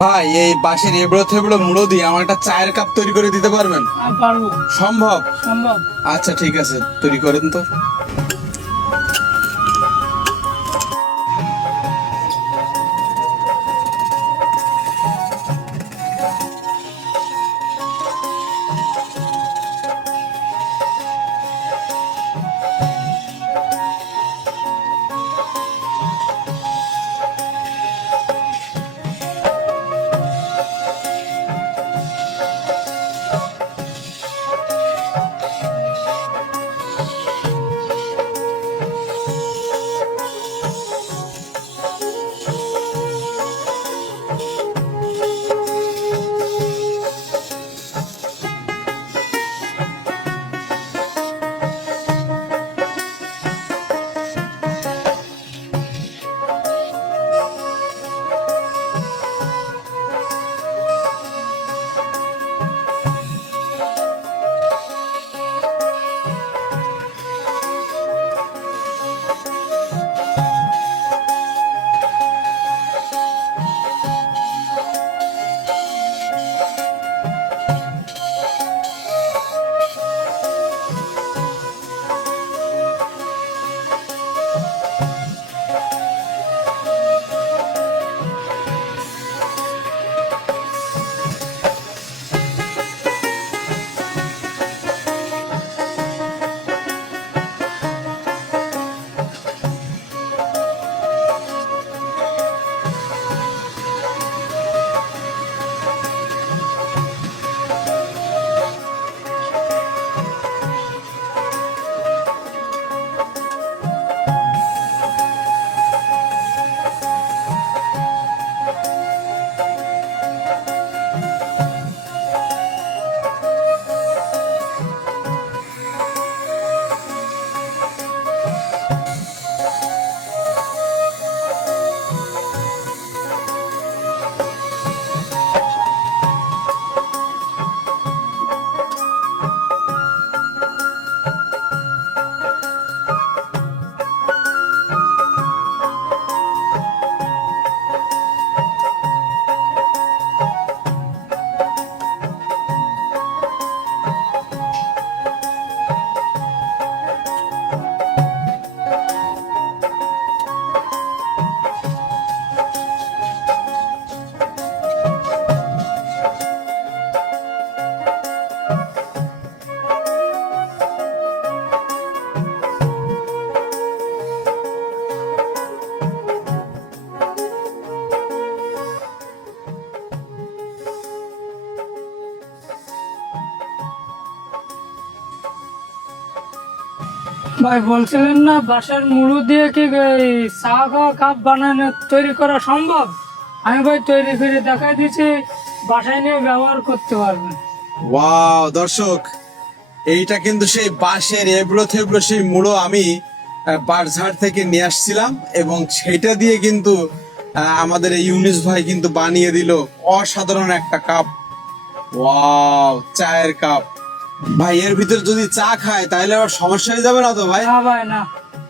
ভাই এই বাঁশের এবড়ো থেবড়ো মুড়ো দিয়ে আমার একটা চায়ের কাপ তৈরি করে দিতে পারবেন? সম্ভব? সম্ভব। আচ্ছা ঠিক আছে তৈরি করেন তো। ভাই, বলছিলেন না বাসার মুড়ো দিয়ে কি চা খাওয়া কাপ বানানো, তৈরি করা সম্ভব? আমি ভাই তৈরি করে দেখাই দিচ্ছি, বাসায় নিয়ে ব্যবহার করতে পারবেন। ওয়াও, দর্শক, এইটা কিন্তু সেই বাঁশের এবড়ো থেবড়ো সেই মুড়ো আমি বারঝাড় থেকে নিয়ে আসছিলাম এবং সেটা দিয়ে কিন্তু আমাদের এই ইউনিস ভাই কিন্তু বানিয়ে দিল অসাধারণ একটা কাপ। ওয়াও, চায়ের কাপ। ভাই এর ভিতর যদি চা খায় তাহলে আবার সমস্যায় হয়ে যাবে না তো ভাই? না ভাই না।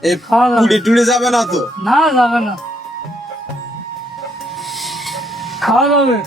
এ খাওয়া যাবে। পুড়ে টুড়ে যাবে না তো? না যাবে না। খাওয়া যাবে।